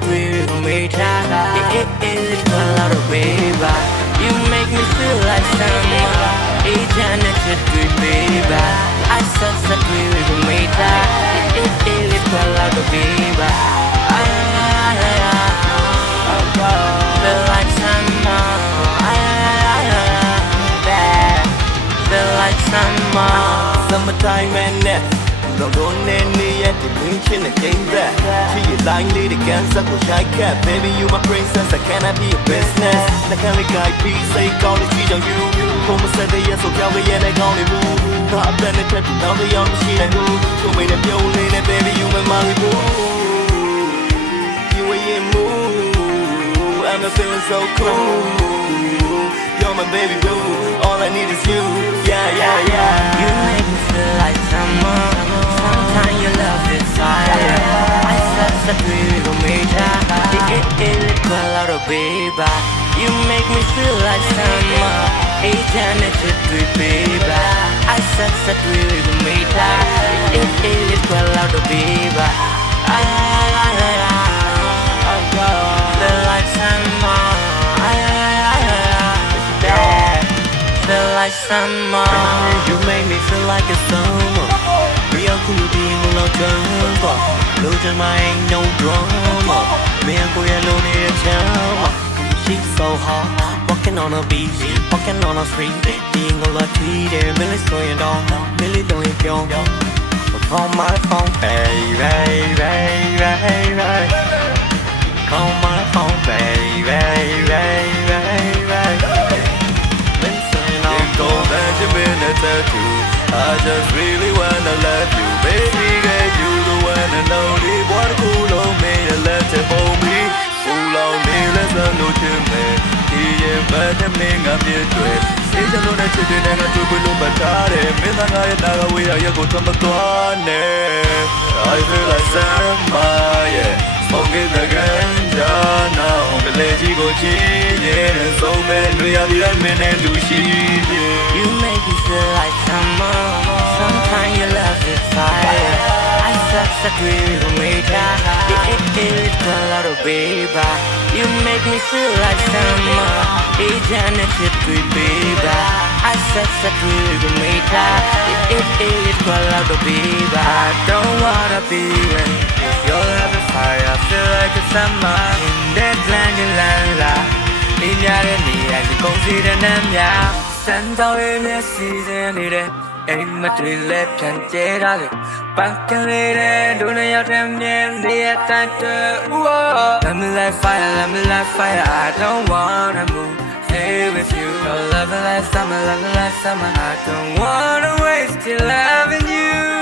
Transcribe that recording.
dream of me. It's a lot of baby. You make me feel like summer. It's a dream, baby. I such a dream of me. It's a lot of baby. Feel like summer. Feel like summer. Summertime and net. Don't go near the mention the game that she is lying lady cancer who shy cat. Baby, you my princess, I cannot be a business. The kind of guy be say call it cheat on you. Come said the yes, so tell me yeah, they call it move. Not been the trip, now the young machine and move. So made a pure lady, baby, you my money boo. You ain't move. I'm feeling so cool. You're my baby boo. All I need is you. Yeah. You make me feel like summer. Sometimes your love is fire. I such a dream of me. It's a lot of baby. You make me feel like summer. It's a dream, baby. I such a dream of me. It's a lot of baby. Feel like summer. Feel like summer. You make me feel like it's summer. Real cool being a lot drama. Losing my ain't no drama. Me and Koya alone in a town. She's so hot, walking on a beach, walking on a street. Being a lot tweeted, Millie going on, Millie doing young. Call my phone, baby. Call my phone, baby. I just really wanna love you, baby. Get you the one and only. What cool on me and let it hold me. Fool on me, let's not to me. But the thing I'm here to it. It's a little bit and a double battery. Midnight, now we are going to Matone. I feel like summer, yeah. Smoking the ganja now. The lady go cheating. So many are the minute to see. You make me feel like summer. Sometimes your love is fire. I such a dream of me. It's a lot of baby. You make me feel like summer. It's a dream, baby. I such a dream of me. It's a lot of baby. I don't wanna be with your love is fire. I feel like it's summer. In that land. In your knee, I can go see the name. Send out in the season, ain't much left and dead. Back and later, don't know your damn name, they attack the wall. Let me like fire, I don't wanna move. Stay with you, love me like summer, I don't wanna waste your loving you.